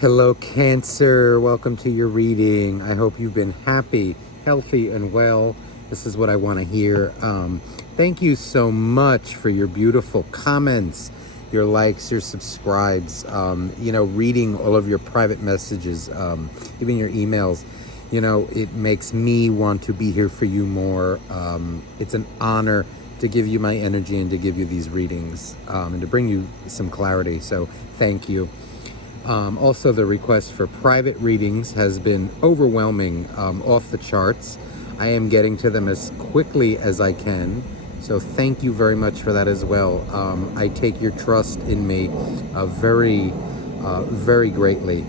Hello, Cancer. Welcome to your reading. I hope you've been happy, healthy, and well. This is what I want to hear. Thank you so much for your beautiful comments, your likes, your subscribes, reading all of your private messages, even your emails. It makes me want to be here for you more. It's an honor to give you my energy and to give you these readings and to bring you some clarity. So thank you. Also, the request for private readings has been overwhelming, off the charts. I am getting to them as quickly as I can. So thank you very much for that as well. I take your trust in me very greatly.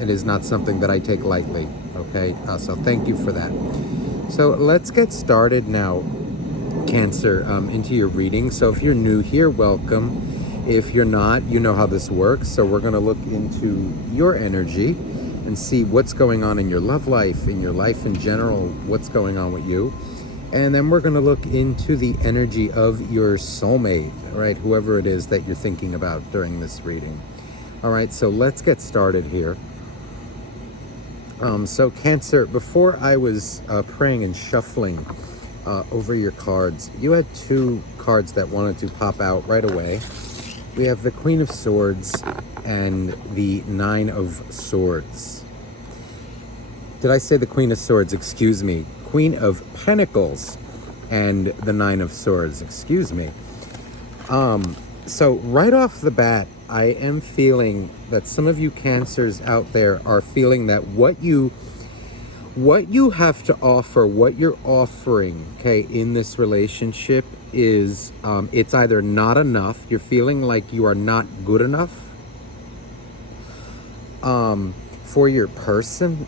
It is not something that I take lightly. Okay, so thank you for that. So let's get started now, Cancer, into your reading. So if you're new here, welcome. If you're not, you know how this works. So we're going to look into your energy and see what's going on in your love life, in your life in general, what's going on with you. And then we're going to look into the energy of your soulmate, right? Whoever it is that you're thinking about during this reading. All right, so let's get started here. So Cancer, before I was praying and shuffling over your cards, you had two cards that wanted to pop out right away. We have the Queen of Swords and the Nine of Swords. Did I say the Queen of Swords? Excuse me. Queen of Pentacles and the Nine of Swords. Excuse me. So right off the bat, I am feeling that some of you Cancers out there are feeling that what you have to offer, what you're offering, okay, in this relationship is, it's either not enough, you're feeling like you are not good enough for your person.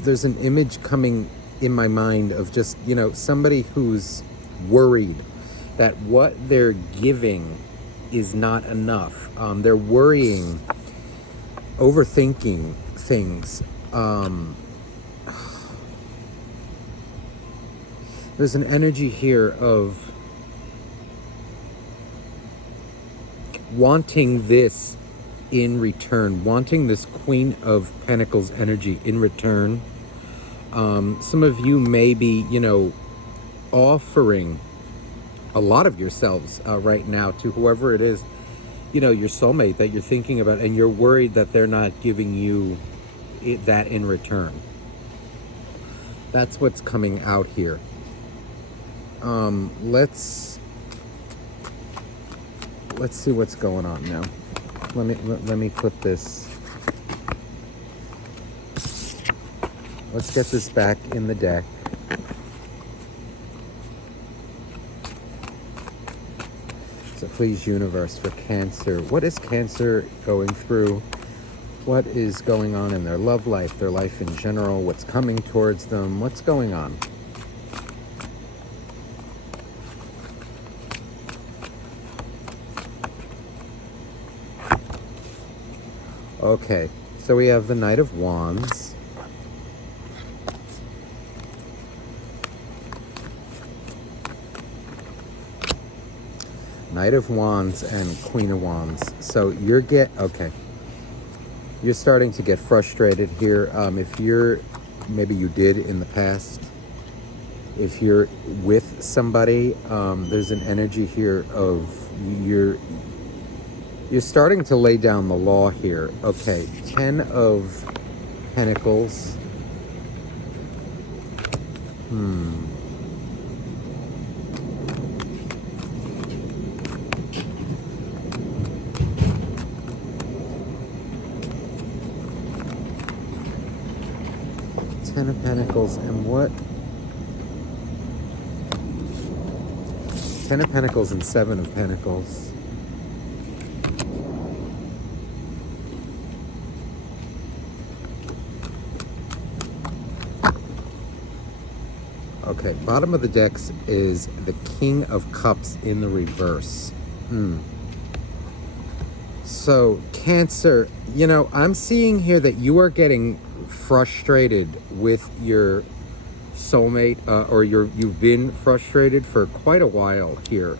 There's an image coming in my mind of just, somebody who's worried that what they're giving is not enough. They're worrying, overthinking things. There's an energy here of wanting this in return, wanting this Queen of Pentacles energy in return. Some of you may be, offering a lot of yourselves right now to whoever it is, your soulmate that you're thinking about, and you're worried that they're not giving you that in return. That's what's coming out here. Let's see what's going on now. Let me put this. Let's get this back in the deck. So please, universe, for Cancer, what is Cancer going through? What is going on in their love life, their life in general? What's coming towards them? What's going on? Okay, so we have the Knight of Wands. Knight of Wands and Queen of Wands. So you're starting to get frustrated here. If maybe you did in the past, if you're with somebody, there's an energy here of you're starting to lay down the law here. Okay, 10 of Pentacles. 10 of Pentacles and what? 10 of Pentacles and 7 of Pentacles. Okay, bottom of the decks is the King of Cups in the reverse. So, Cancer, I'm seeing here that you are getting frustrated with your soulmate, or you've been frustrated for quite a while here.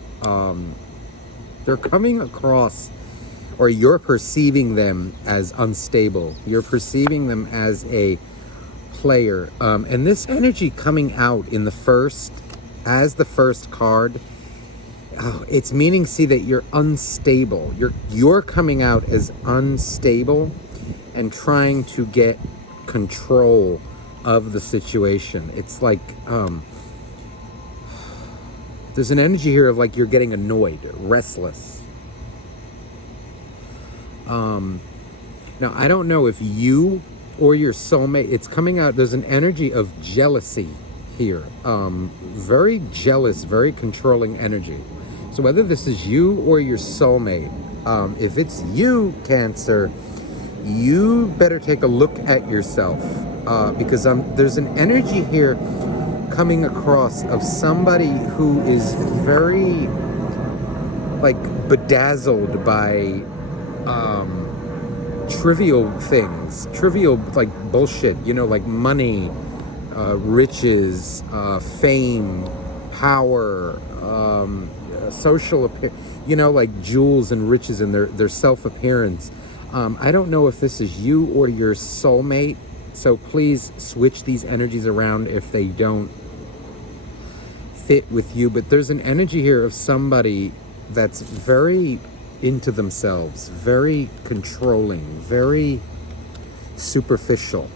They're coming across or you're perceiving them as unstable. You're perceiving them as a player. And this energy coming out in the first, as the first card, it's meaning, see, that you're unstable. You're coming out as unstable and trying to get control of the situation. It's like there's an energy here of like you're getting annoyed, restless. Now I don't know if you or your soulmate, it's coming out, there's an energy of jealousy here. Very jealous, very controlling energy. So whether this is you or your soulmate, if it's you, Cancer, you better take a look at yourself, because there's an energy here coming across of somebody who is very like bedazzled by trivial things, trivial like bullshit, you know, like money, riches, fame, power, social, you know, like jewels and riches and their self-appearance. I don't know if this is you or your soulmate, so please switch these energies around if they don't fit with you. But there's an energy here of somebody that's very into themselves, very controlling, very superficial.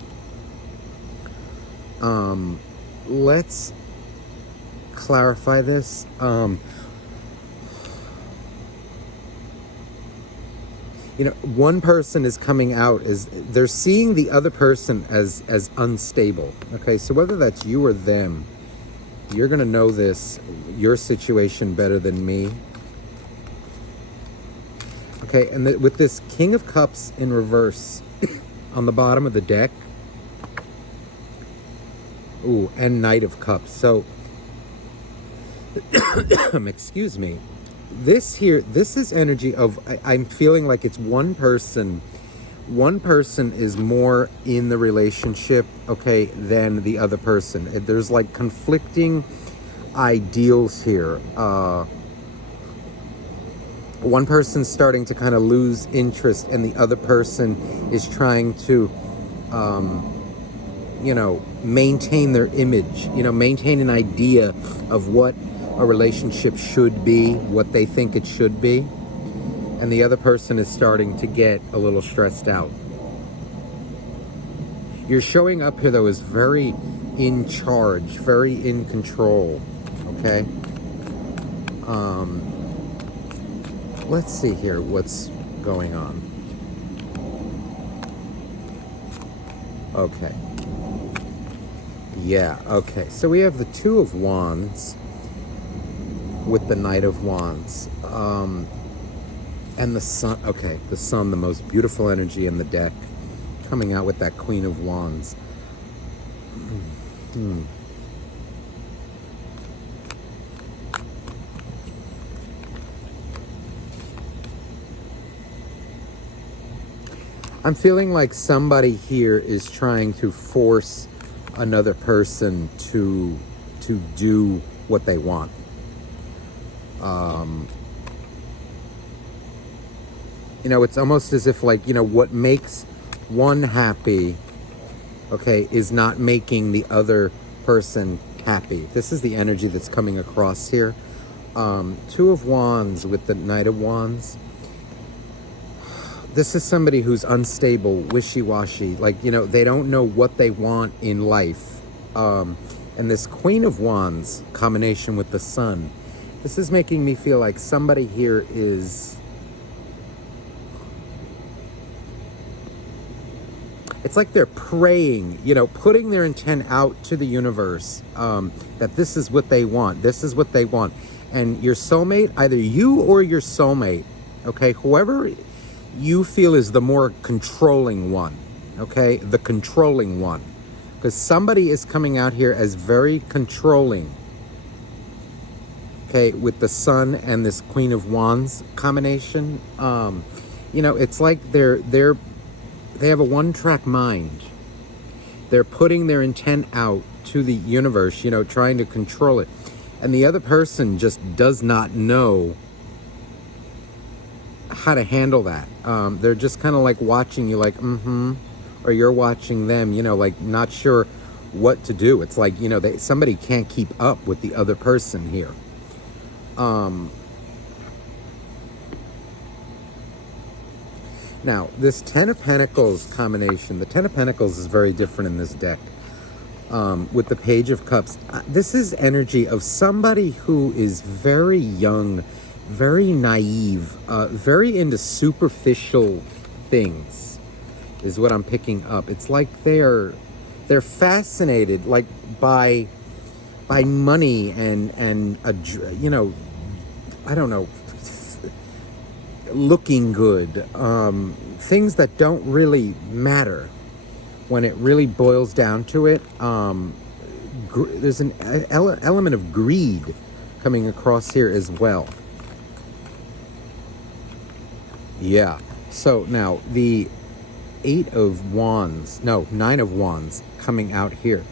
Let's clarify this. You know, one person is coming out as they're seeing the other person as unstable. Okay, so whether that's you or them, you're gonna know your situation better than me. Okay, and with this King of Cups in reverse on the bottom of the deck, ooh, and Knight of Cups. So, excuse me. This is energy of, I'm feeling like it's one person is more in the relationship, okay, than the other person. There's like conflicting ideals here. One person's starting to kind of lose interest and the other person is trying to, you know, maintain their image, you know, maintain an idea of what a relationship should be, what they think it should be, and the other person is starting to get a little stressed out. You're showing up here though as very in charge, very in control, okay? Let's see here what's going on. Okay. Yeah, okay. So we have the Two of Wands with the Knight of Wands, and the Sun. Okay, the Sun, the most beautiful energy in the deck, coming out with that Queen of Wands. I'm feeling like somebody here is trying to force another person to do what they want. You know, it's almost as if like, you know, what makes one happy, okay, is not making the other person happy. This is the energy that's coming across here. Two of Wands with the Knight of Wands. This is somebody who's unstable, wishy-washy, like, you know, they don't know what they want in life. And this Queen of Wands combination with the Sun, this is making me feel like somebody here is, it's like they're praying, you know, putting their intent out to the universe, that this is what they want, this is what they want. And your soulmate, either you or your soulmate, okay, whoever you feel is the more controlling one, okay, the controlling one, because somebody is coming out here as very controlling, okay, with the Sun and this Queen of Wands combination. You know, it's like they have a one-track mind. They're putting their intent out to the universe, you know, trying to control it, and the other person just does not know how to handle that. They're just kind of like watching you, like, or you're watching them, like not sure what to do. It's like, somebody can't keep up with the other person here. Now, this Ten of Pentacles combination, the Ten of Pentacles is very different in this deck. With the Page of Cups, this is energy of somebody who is very young, very naive, very into superficial things, is what I'm picking up. It's like they're fascinated, like by money and I don't know, looking good, things that don't really matter when it really boils down to it. There's an element of greed coming across here as well. Yeah. So now the Nine of Wands coming out here.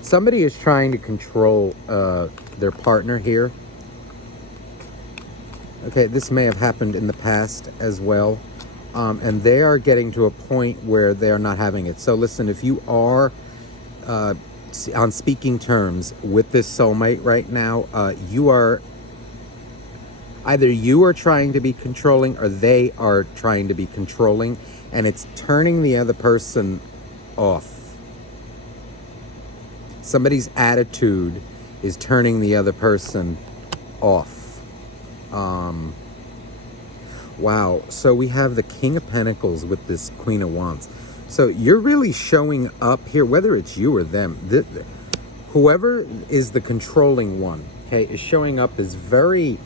Somebody is trying to control their partner here. Okay, this may have happened in the past as well. And they are getting to a point where they are not having it. So listen, if you are on speaking terms with this soulmate right now, either you are trying to be controlling or they are trying to be controlling, and it's turning the other person off. Somebody's attitude is turning the other person off. Wow. So we have the King of Pentacles with this Queen of Wands. So you're really showing up here, whether it's you or them. Whoever is the controlling one, okay, is showing up as very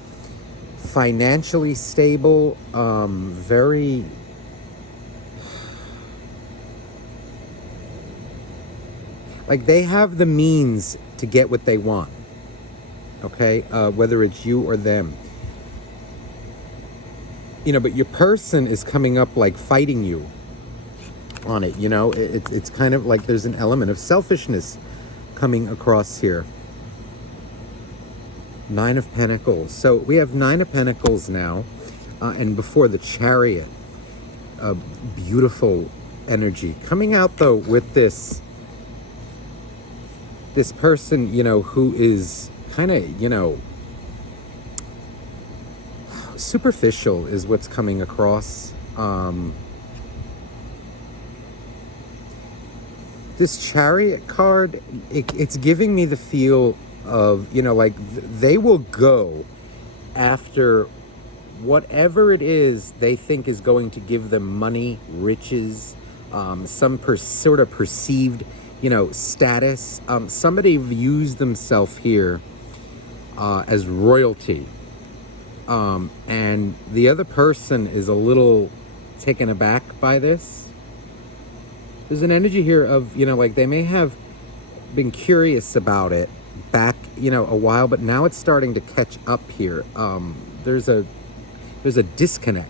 financially stable, very... like they have the means to get what they want, okay, whether it's you or them. But your person is coming up like fighting you on it, it's kind of like there's an element of selfishness coming across here. Nine of Pentacles. So we have Nine of Pentacles now, and before the Chariot, beautiful energy coming out though with this person, who is kind of, superficial is what's coming across. This Chariot card, it's giving me the feel of, like they will go after whatever it is they think is going to give them money, riches, some sort of perceived, status. Somebody views themselves here as royalty. And the other person is a little taken aback by this. There's an energy here of, like they may have been curious about it back, a while, but now it's starting to catch up here. There's a disconnect.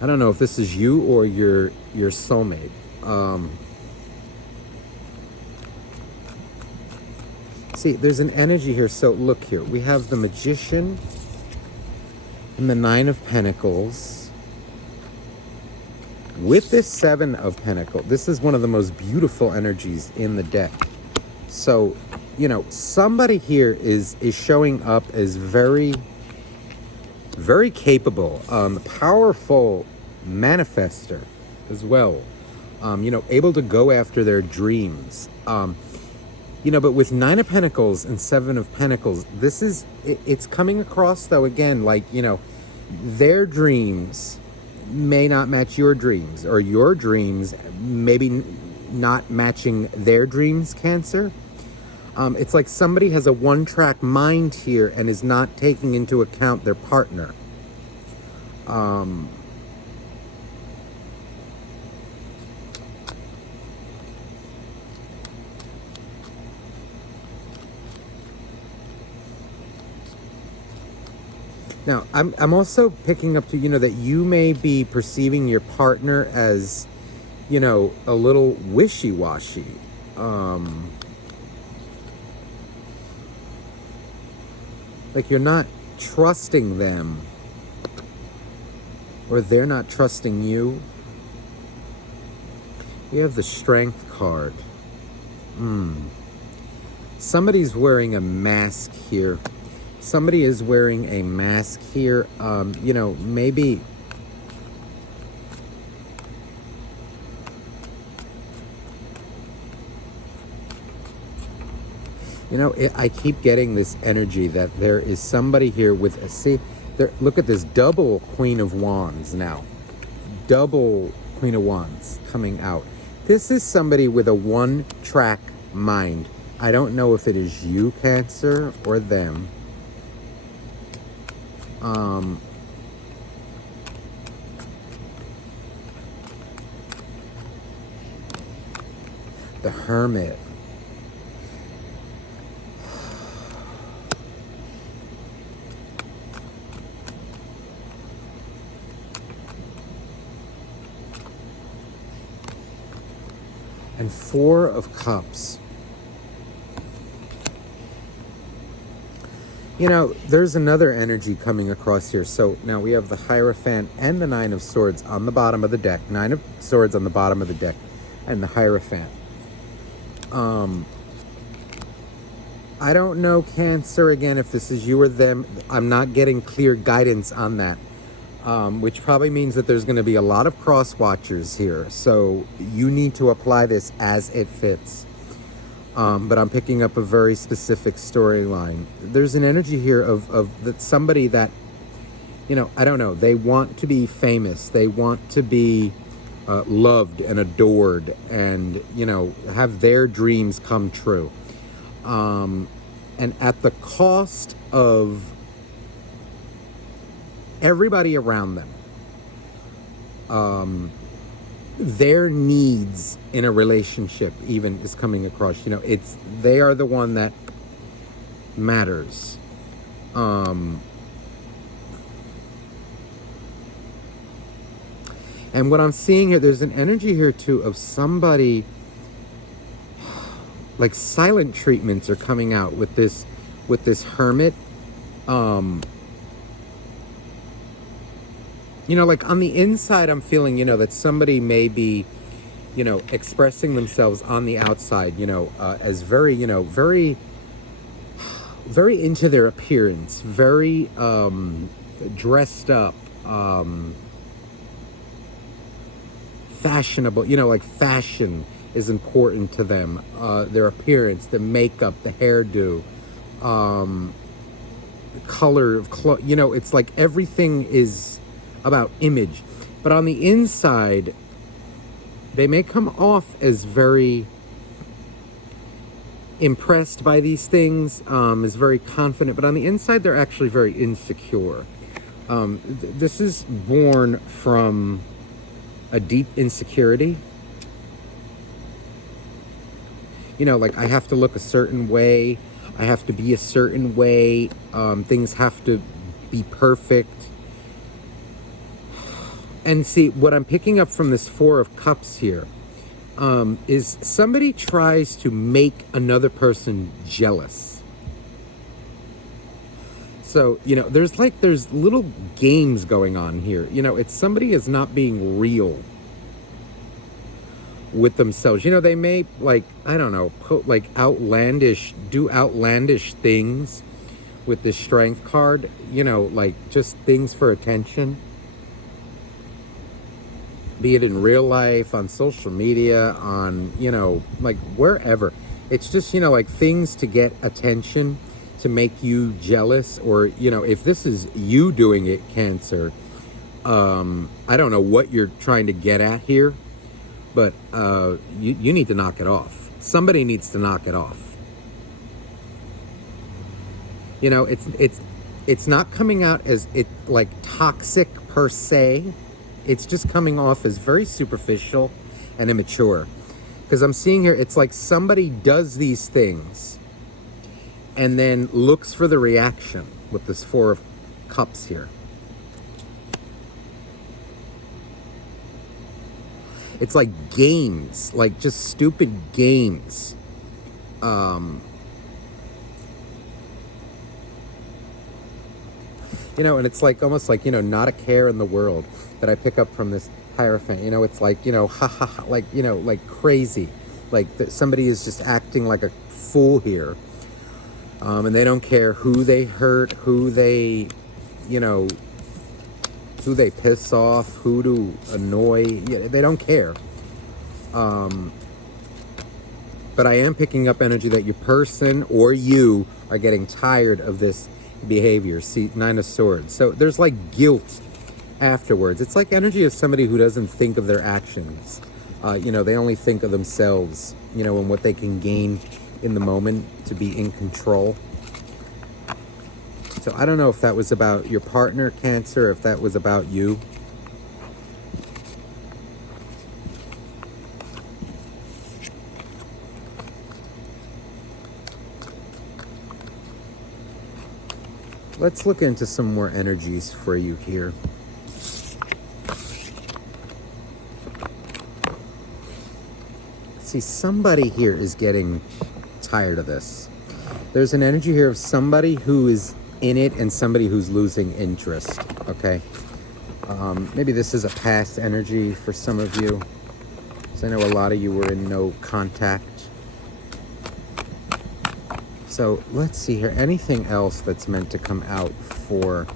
I don't know if this is you or your soulmate. See, there's an energy here. So look here. We have the Magician and the Nine of Pentacles. With this Seven of Pentacles, this is one of the most beautiful energies in the deck. So, somebody here is showing up as very, very capable, powerful manifester as well. Able to go after their dreams. But with Nine of Pentacles and Seven of Pentacles, it's coming across though, again, like, their dreams may not match your dreams, or your dreams maybe not matching their dreams, Cancer. It's like somebody has a one-track mind here and is not taking into account their partner. Now, I'm also picking up to, that you may be perceiving your partner as a little wishy-washy. Like you're not trusting them, or they're not trusting you. You have the Strength card. Somebody's wearing a mask here. Somebody is wearing a mask here. Maybe... I keep getting this energy that there is somebody here with a... See, look at this double Queen of Wands now. Double Queen of Wands coming out. This is somebody with a one-track mind. I don't know if it is you, Cancer, or them. The Hermit. And Four of Cups. There's another energy coming across here. So now we have the Hierophant and the Nine of Swords on the bottom of the deck. Nine of Swords on the bottom of the deck. And the Hierophant. I don't know, Cancer, again, if this is you or them. I'm not getting clear guidance on that. Which probably means that there's going to be a lot of cross-watchers here. So you need to apply this as it fits. But I'm picking up a very specific storyline. There's an energy here of that somebody that, I don't know, they want to be famous. They want to be loved and adored and, have their dreams come true. And at the cost of everybody around them, their needs in a relationship even is coming across. They are the one that matters. And what I'm seeing here, there's an energy here too of somebody, like silent treatments are coming out with this Hermit. Like on the inside, I'm feeling, that somebody may be, expressing themselves on the outside, as very, very, very into their appearance, very dressed up, fashionable, like fashion is important to them, their appearance, the makeup, the hairdo, the color of clothes, it's like everything is about image. But on the inside, they may come off as very impressed by these things, as very confident, but on the inside they're actually very insecure. This is born from a deep insecurity. Like I have to look a certain way, I have to be a certain way, things have to be perfect. And see, what I'm picking up from this Four of Cups here is somebody tries to make another person jealous. So, there's little games going on here. It's somebody is not being real with themselves. They may, do outlandish things with this Strength card, just things for attention. Be it in real life, on social media, on, wherever. It's just, things to get attention, to make you jealous, or, if this is you doing it, Cancer, I don't know what you're trying to get at here, but you need to knock it off. Somebody needs to knock it off. It's not coming out as toxic per se. It's just coming off as very superficial and immature. Because I'm seeing here, it's like somebody does these things and then looks for the reaction with this Four of Cups here. It's like games, like just stupid games. You know, and it's like almost like, you know, not a care in the world that I pick up from this Hierophant. You know, it's like, you know, ha ha, ha, like, you know, like crazy. Like somebody is just acting like a fool here. And they don't care who they hurt, who they, you know, who they piss off, who to annoy. Yeah, they don't care. But I am picking up energy that your person or you are getting tired of this behavior. See, 9 of Swords. So there's like guilt afterwards. It's like energy of somebody who doesn't think of their actions. You know, they only think of themselves, you know, and what they can gain in the moment to be in control. So I don't know if that was about your partner, Cancer, if that was about you. Let's look into some more energies for you here. See, somebody here is getting tired of this. There's an energy here of somebody who is in it and somebody who's losing interest, okay? Maybe this is a past energy for some of you. So I know a lot of you were in no contact. So let's see here. Anything else that's meant to come out for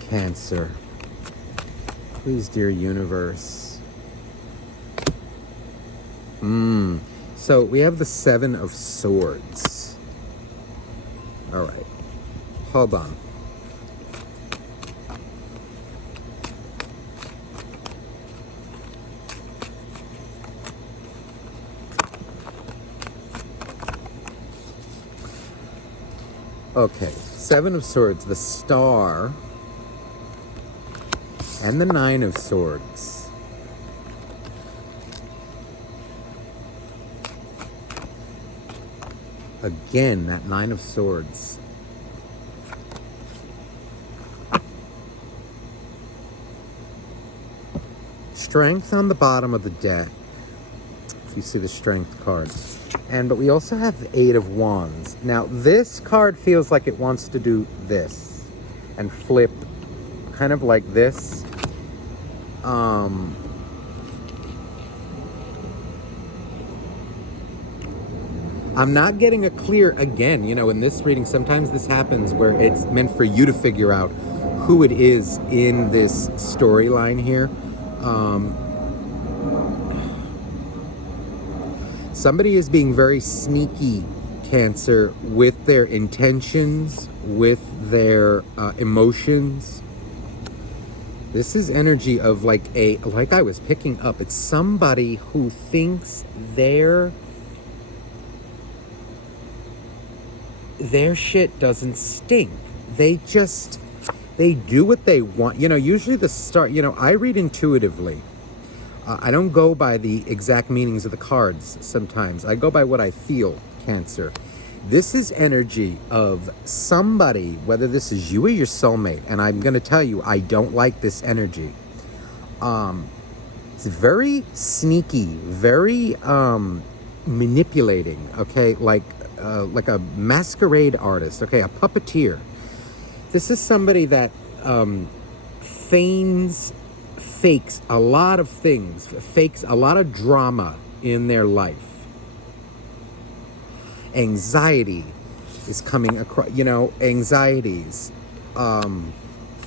Cancer? Please, dear universe. So we have the 7 of Swords. All right. Hold on. Okay, 7 of Swords, the Star, and the 9 of Swords. Again, that 9 of Swords. Strength on the bottom of the deck. If you see the Strength card. But we also have the 8 of Wands. Now, this card feels like it wants to do this and flip kind of like this. I'm not getting a clear, again, you know, in this reading, sometimes this happens where it's meant for you to figure out who it is in this storyline here. Somebody is being very sneaky, Cancer, with their intentions, with their emotions. This is energy of like I was picking up, it's somebody who thinks their shit doesn't stink. They do what they want. You know, usually I read intuitively. I don't go by the exact meanings of the cards sometimes. I go by what I feel, Cancer. This is energy of somebody, whether this is you or your soulmate, and I'm going to tell you, I don't like this energy. It's very sneaky, very manipulating, okay? Like a masquerade artist, okay? A puppeteer. This is somebody that fakes a lot of things, fakes a lot of drama in their life. Anxiety is coming across, you know, anxieties. But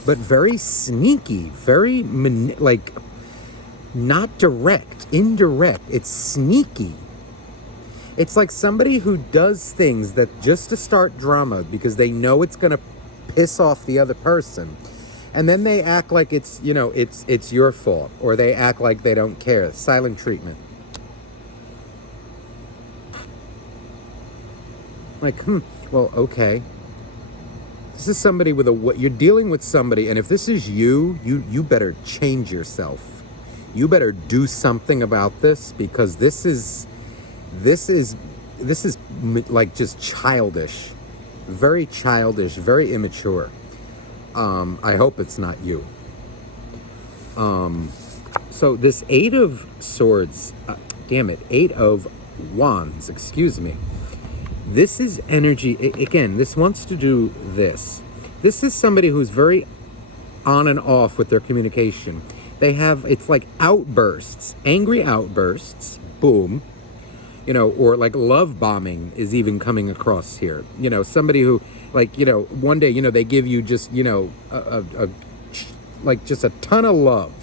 very sneaky, very, not direct, indirect. It's sneaky. It's like somebody who does things that just to start drama because they know it's going to piss off the other person. And then they act like it's, you know, it's your fault, or they act like they don't care. Silent treatment. Like, well, okay. This is somebody with you're dealing with somebody, and if this is you better change yourself. You better do something about this, because this is like just childish. Very childish, very immature. I hope it's not you. So this Eight of Swords, damn it, Eight of Wands, excuse me. This is energy, again, this wants to do this. This is somebody who's very on and off with their communication. They have, it's like outbursts, angry outbursts, boom, you know, or like love bombing is even coming across here. You know, somebody who, like, you know, one day, you know, they give you just, you know, like just a ton of love.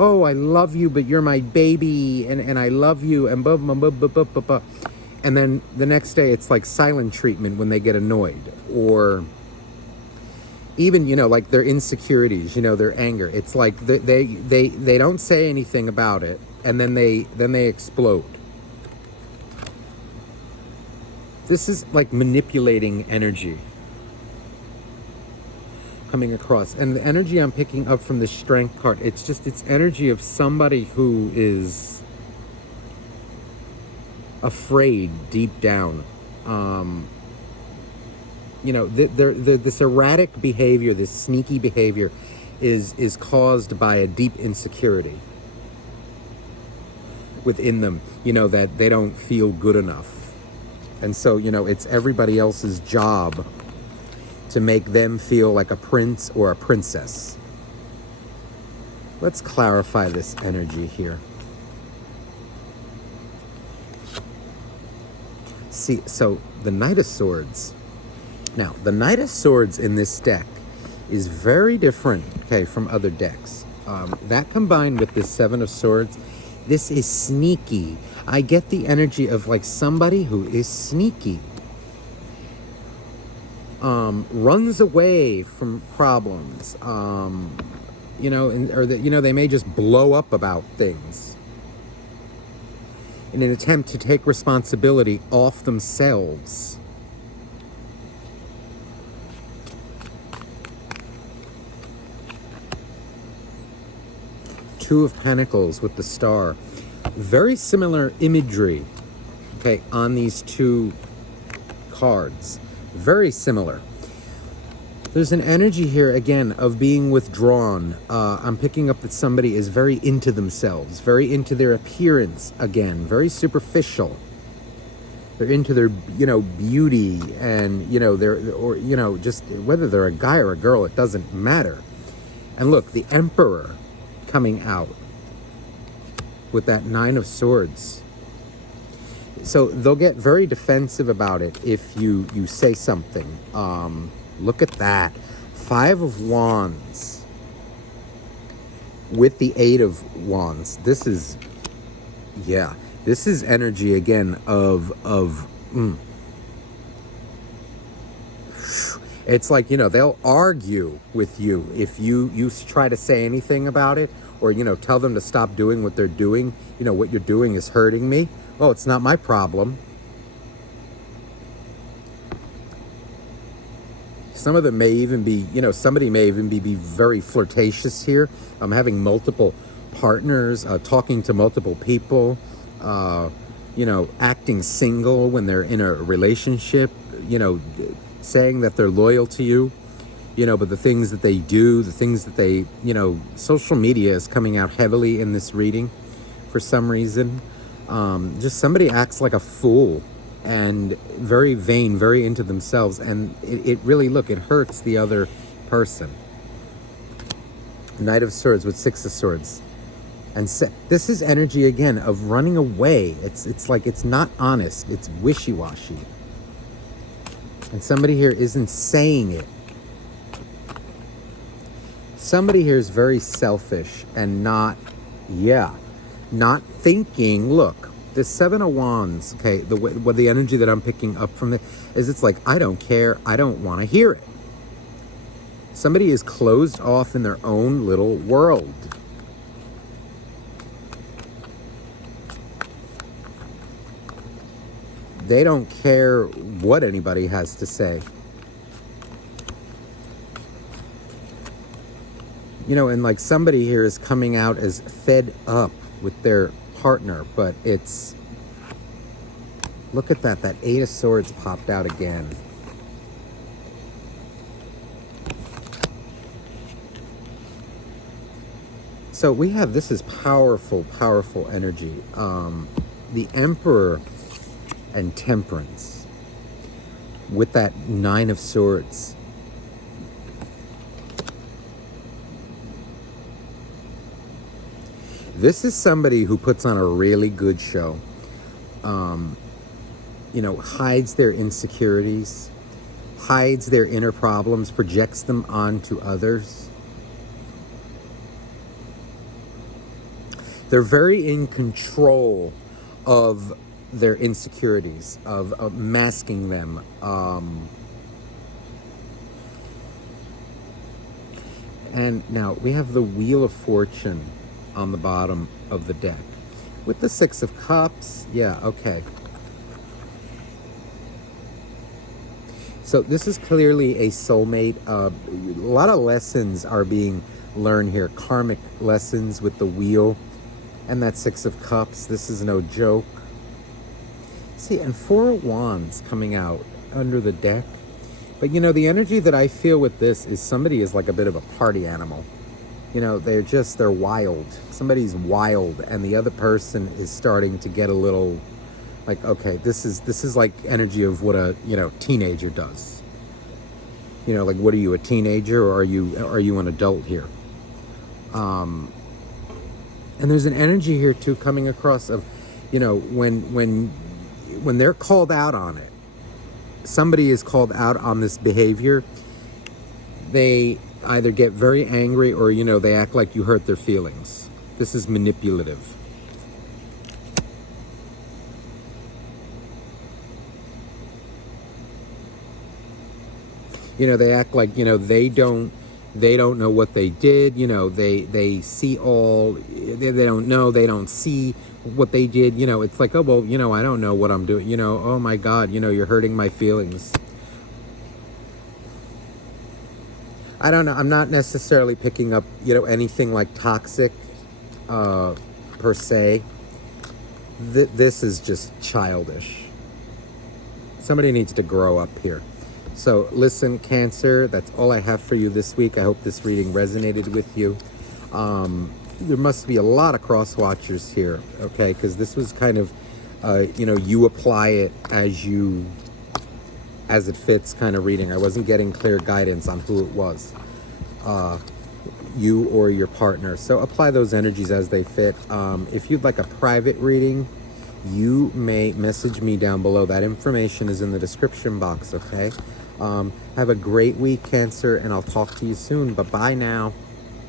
Oh, I love you, but you're my baby, and I love you, and blah, blah, blah, blah, blah, blah, blah. And then the next day, it's like silent treatment when they get annoyed, or even, you know, like their insecurities, you know, their anger. It's like they don't say anything about it, and then they explode. This is like manipulating energy coming across, and the energy I'm picking up from the Strength card, it's energy of somebody who is afraid deep down. You know, this erratic behavior, this sneaky behavior is caused by a deep insecurity within them, you know, that they don't feel good enough. And so, you know, it's everybody else's job to make them feel like a prince or a princess. Let's clarify this energy here. See, so the Knight of Swords. Now, the Knight of Swords in this deck is very different, okay, from other decks. That combined with this Seven of Swords, this is sneaky. I get the energy of like somebody who is sneaky. Runs away from problems. You know, you know, they may just blow up about things in an attempt to take responsibility off themselves. Two of Pentacles with the Star. Very similar imagery, okay, on these two cards. Very similar. There's an energy here, again, of being withdrawn. I'm picking up that somebody is very into themselves, very into their appearance, again, very superficial. They're into their, you know, beauty, and, you know, or, you know, just whether they're a guy or a girl, it doesn't matter. And look, the Emperor coming out with that Nine of Swords. So they'll get very defensive about it if you say something. Look at that. Five of Wands with the Eight of Wands. This is, yeah, this is energy again of it's like, you know, they'll argue with you if you try to say anything about it, or, you know, tell them to stop doing what they're doing. You know, what you're doing is hurting me. Oh, it's not my problem. Some of them may even be, you know, somebody may even be very flirtatious here. I'm having multiple partners, talking to multiple people, you know, acting single when they're in a relationship, you know, saying that they're loyal to you, you know, but the things that they do, the things that they, you know, social media is coming out heavily in this reading for some reason. Just somebody acts like a fool and very vain, very into themselves, and it really, look, it hurts the other person. Knight of Swords with Six of Swords. And this is energy again of running away. It's like it's not honest. It's wishy-washy. And somebody here isn't saying it. Somebody here is very selfish and not thinking. Look, the Seven of Wands, okay, the energy that I'm picking up from it is, it's like, I don't care, I don't want to hear it. Somebody is closed off in their own little world. They don't care what anybody has to say. You know, and like somebody here is coming out as fed up with their partner, but it's, look at that Eight of Swords popped out again. So we have, this is powerful, powerful energy. The Emperor and Temperance with that Nine of Swords. This is somebody who puts on a really good show. You know, hides their insecurities, hides their inner problems, projects them onto others. They're very in control of their insecurities, of masking them. And now we have the Wheel of Fortune on the bottom of the deck. With the Six of Cups, yeah, okay. So this is clearly a soulmate. A lot of lessons are being learned here. Karmic lessons with the Wheel and that Six of Cups. This is no joke. See, and Four of Wands coming out under the deck. But you know, the energy that I feel with this is somebody is like a bit of a party animal. You know, they're wild. Somebody's wild, and the other person is starting to get a little like, okay, this is like energy of what a, you know, teenager does. You know, like, what are you, a teenager, or are you an adult here? And there's an energy here too coming across of, you know, when they're called out on it, somebody is called out on this behavior, they either get very angry or, you know, they act like you hurt their feelings. This is manipulative. You know, they act like, you know, they don't know what they did. You know, they see all, they don't know, they don't see what they did. You know, it's like, oh, well, you know, I don't know what I'm doing. You know, oh my God, you know, you're hurting my feelings. I don't know. I'm not necessarily picking up, you know, anything like toxic per se. This is just childish. Somebody needs to grow up here. So listen, Cancer, that's all I have for you this week. I hope this reading resonated with you. There must be a lot of cross watchers here, okay? Because this was kind of, you know, you apply it as it fits kind of reading. I wasn't getting clear guidance on who it was, you or your partner. So apply those energies as they fit. If you'd like a private reading, you may message me down below. That information is in the description box, okay? Have a great week, Cancer, and I'll talk to you soon. Bye-bye now.